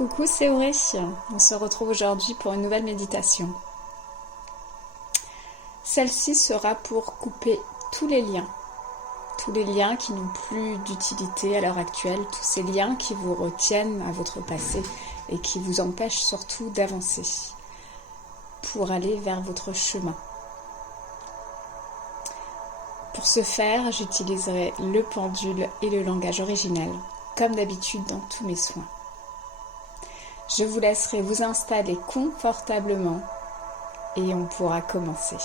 Coucou, c'est Auré. On se retrouve aujourd'hui pour une nouvelle méditation. Celle-ci sera pour couper tous les liens qui n'ont plus d'utilité à l'heure actuelle, tous ces liens qui vous retiennent à votre passé et qui vous empêchent surtout d'avancer pour aller vers votre chemin. Pour ce faire, j'utiliserai le pendule et le langage original, comme d'habitude dans tous mes soins. Je vous laisserai vous installer confortablement et on pourra commencer.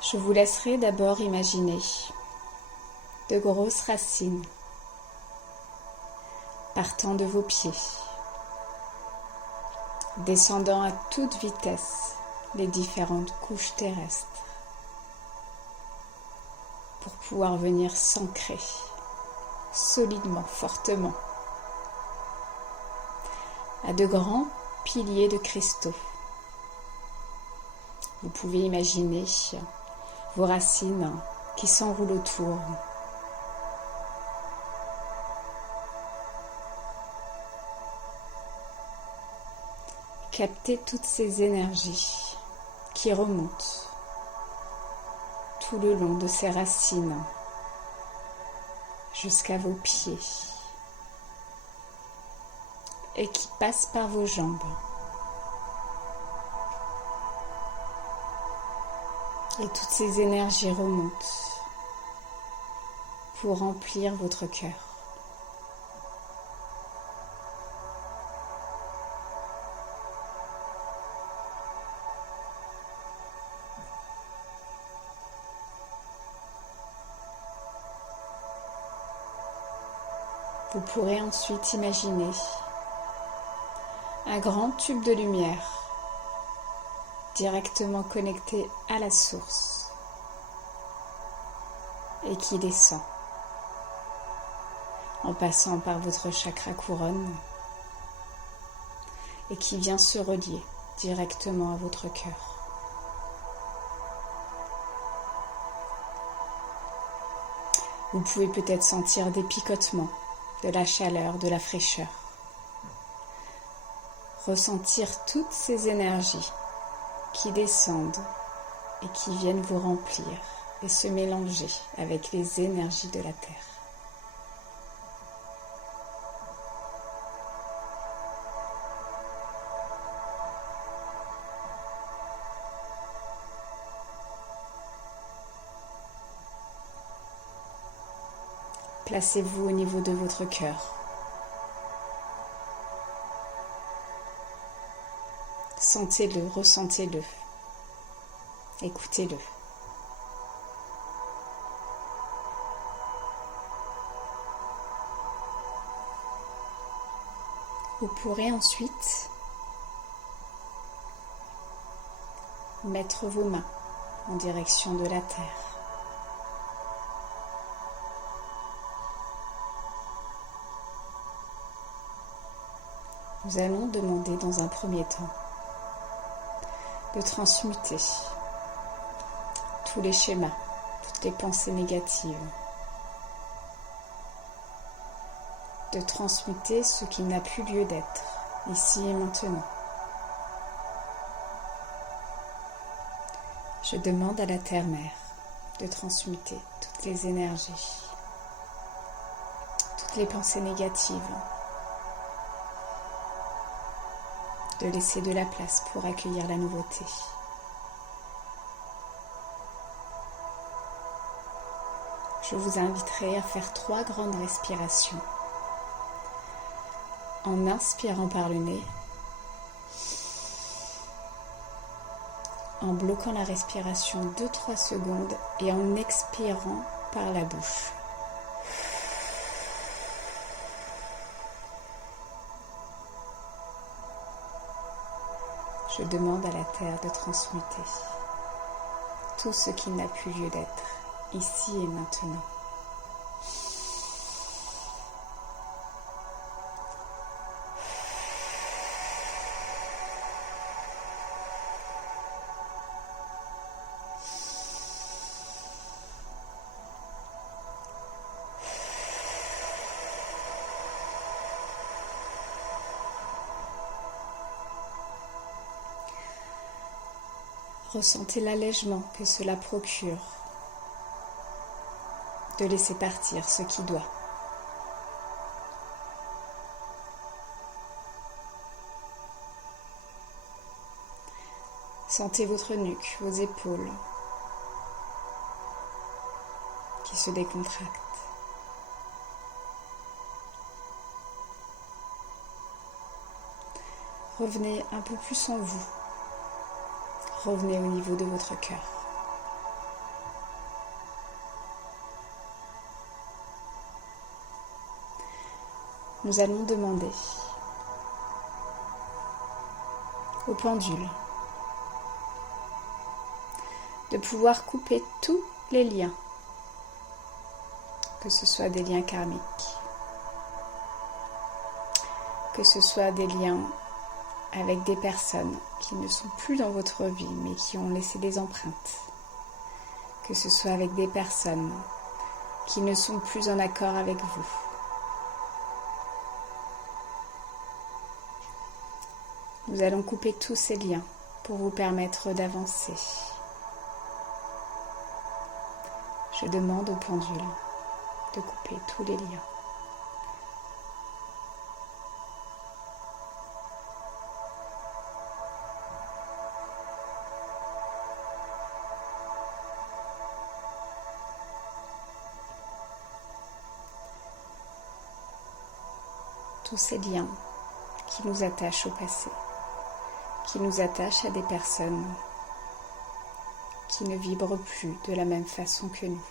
Je vous laisserai d'abord imaginer de grosses racines partant de vos pieds, descendant à toute vitesse les différentes couches terrestres pour pouvoir venir s'ancrer solidement, fortement à de grands piliers de cristaux. Vous pouvez imaginer vos racines qui s'enroulent autour. Captez toutes ces énergies qui remontent tout le long de ces racines jusqu'à vos pieds et qui passent par vos jambes. Et toutes ces énergies remontent pour remplir votre cœur. Vous pourrez ensuite imaginer un grand tube de lumière directement connecté à la source et qui descend en passant par votre chakra couronne et qui vient se relier directement à votre cœur. Vous pouvez peut-être sentir des picotements, de la chaleur, de la fraîcheur. Ressentir toutes ces énergies qui descendent et qui viennent vous remplir et se mélanger avec les énergies de la Terre. Placez-vous au niveau de votre cœur. Sentez-le, ressentez-le, écoutez-le. Vous pourrez ensuite mettre vos mains en direction de la terre. Nous allons demander dans un premier temps de transmuter tous les schémas, toutes les pensées négatives, de transmuter ce qui n'a plus lieu d'être, ici et maintenant. Je demande à la Terre-Mère de transmuter toutes les énergies, toutes les pensées négatives, de laisser de la place pour accueillir la nouveauté. Je vous inviterai à faire 3 grandes respirations. En inspirant par le nez, en bloquant la respiration 2-3 secondes et en expirant par la bouche. Je demande à la Terre de transmuter tout ce qui n'a plus lieu d'être, ici et maintenant. Ressentez l'allègement que cela procure de laisser partir ce qui doit. Sentez votre nuque, vos épaules qui se décontractent. Revenez un peu plus en vous. Revenez au niveau de votre cœur. Nous allons demander au pendule de pouvoir couper tous les liens, que ce soit des liens karmiques, que ce soit des liens avec des personnes qui ne sont plus dans votre vie mais qui ont laissé des empreintes, que ce soit avec des personnes qui ne sont plus en accord avec vous. Nous allons couper tous ces liens pour vous permettre d'avancer. Je demande au pendule de couper tous les liens. Tous ces liens qui nous attachent au passé, qui nous attachent à des personnes qui ne vibrent plus de la même façon que nous.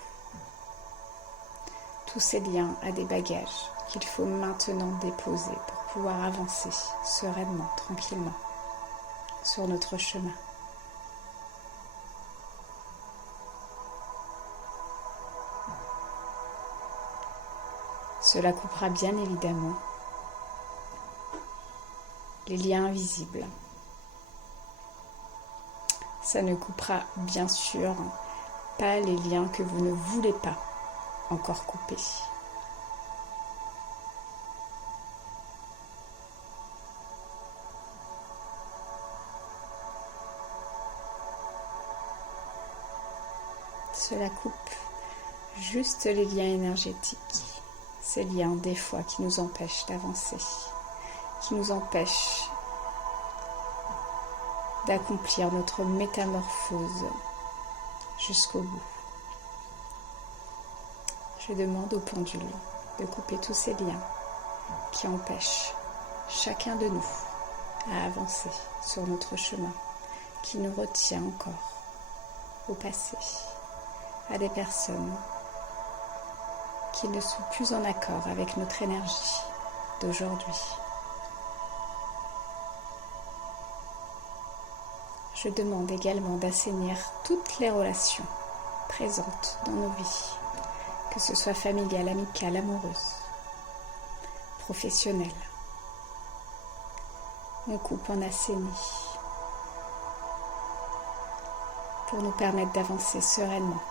Tous ces liens à des bagages qu'il faut maintenant déposer pour pouvoir avancer sereinement, tranquillement sur notre chemin. Cela coupera bien évidemment les liens invisibles. Ça ne coupera bien sûr pas les liens que vous ne voulez pas encore couper. Cela coupe juste les liens énergétiques, ces liens des fois qui nous empêchent d'avancer, qui nous empêchent d'accomplir notre métamorphose jusqu'au bout. Je demande au pendule de couper tous ces liens qui empêchent chacun de nous à avancer sur notre chemin, qui nous retient encore au passé, à des personnes qui ne sont plus en accord avec notre énergie d'aujourd'hui. Je demande également d'assainir toutes les relations présentes dans nos vies, que ce soit familiale, amicale, amoureuse, professionnelle. On coupe, on assainit pour nous permettre d'avancer sereinement.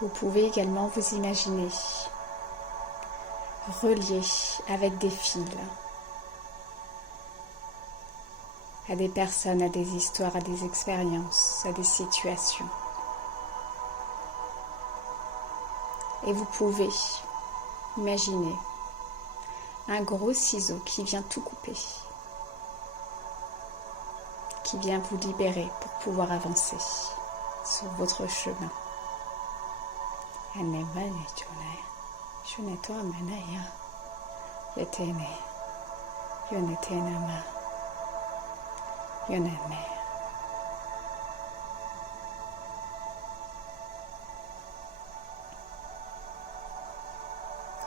Vous pouvez également vous imaginer relié avec des fils à des personnes, à des histoires, à des expériences, à des situations. Et vous pouvez imaginer un gros ciseau qui vient tout couper, qui vient vous libérer pour pouvoir avancer sur votre chemin.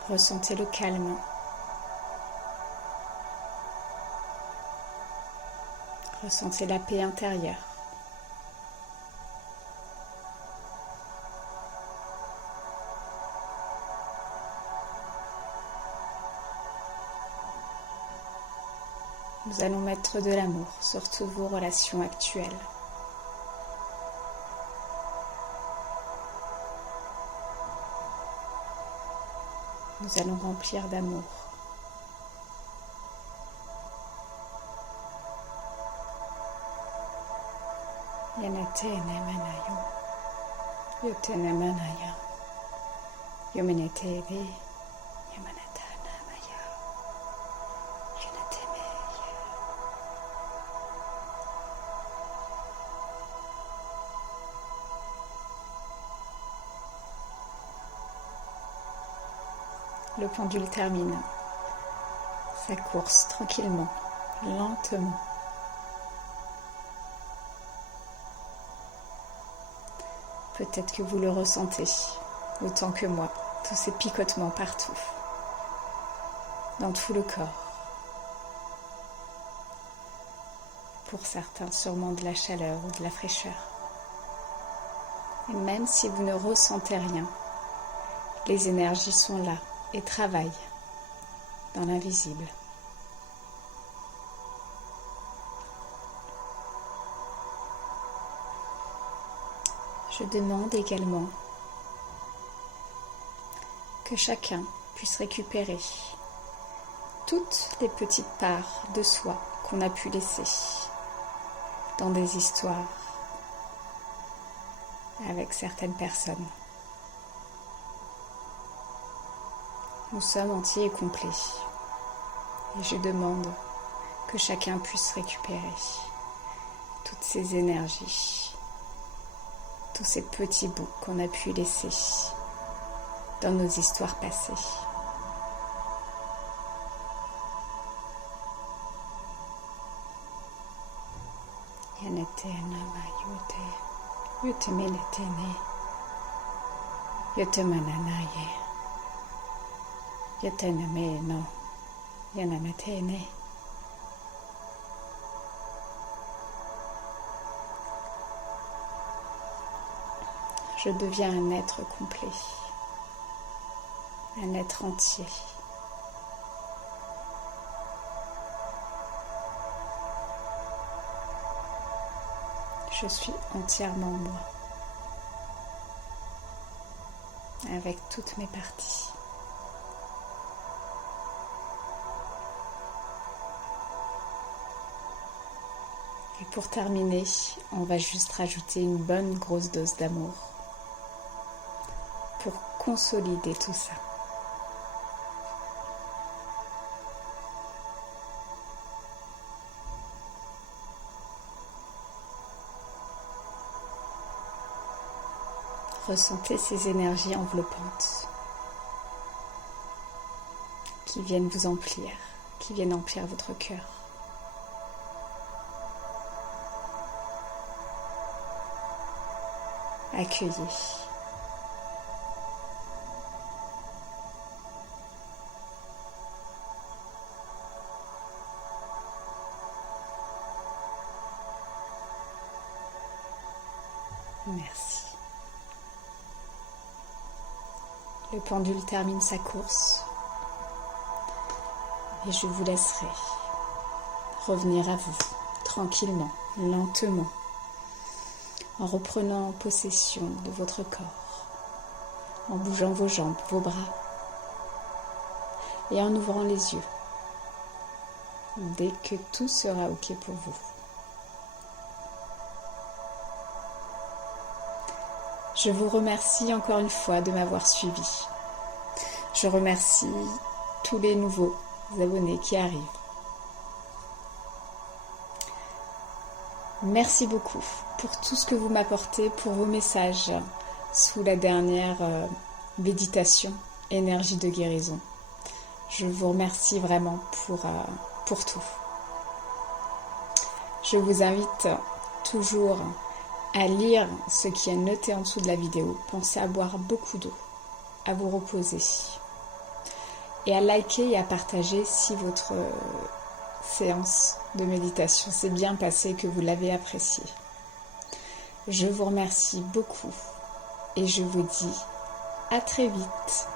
Ressentez le calme. Ressentez la paix intérieure Nous allons mettre de l'amour sur toutes vos relations actuelles. Nous allons remplir d'amour. Yanatene manayo, yotene manaya, yomenetebe, yamanatana maya, yanateme. Le pendule termine sa course tranquillement, lentement. Peut-être que vous le ressentez, autant que moi, tous ces picotements partout, dans tout le corps. Pour certains, sûrement de la chaleur ou de la fraîcheur. Et même si vous ne ressentez rien, les énergies sont là et travaillent dans l'invisible. Je demande également que chacun puisse récupérer toutes les petites parts de soi qu'on a pu laisser dans des histoires avec certaines personnes. Nous sommes entiers et complets et je demande que chacun puisse récupérer toutes ces énergies, tous ces petits bouts qu'on a pu laisser dans nos histoires passées. Yanatena mayote, yotemenetene, yotemananaye, yotename no, yanamatene. Je deviens un être complet, un être entier. Je suis entièrement moi, avec toutes mes parties. Et pour terminer, on va juste rajouter une bonne grosse dose d'amour pour consolider tout ça. Ressentez ces énergies enveloppantes qui viennent vous emplir, qui viennent emplir votre cœur. Accueillez. Merci. Le pendule termine sa course et je vous laisserai revenir à vous tranquillement, lentement, en reprenant possession de votre corps, en bougeant vos jambes, vos bras et en ouvrant les yeux dès que tout sera OK pour vous. Je vous remercie encore une fois de m'avoir suivi. Je remercie tous les nouveaux abonnés qui arrivent. Merci beaucoup pour tout ce que vous m'apportez, pour vos messages sous la dernière méditation énergie de guérison. Je vous remercie vraiment pour tout. Je vous invite toujours à lire ce qui est noté en dessous de la vidéo. Pensez à boire beaucoup d'eau, à vous reposer et à liker et à partager si votre séance de méditation s'est bien passée, que vous l'avez appréciée. Je vous remercie beaucoup et je vous dis à très vite.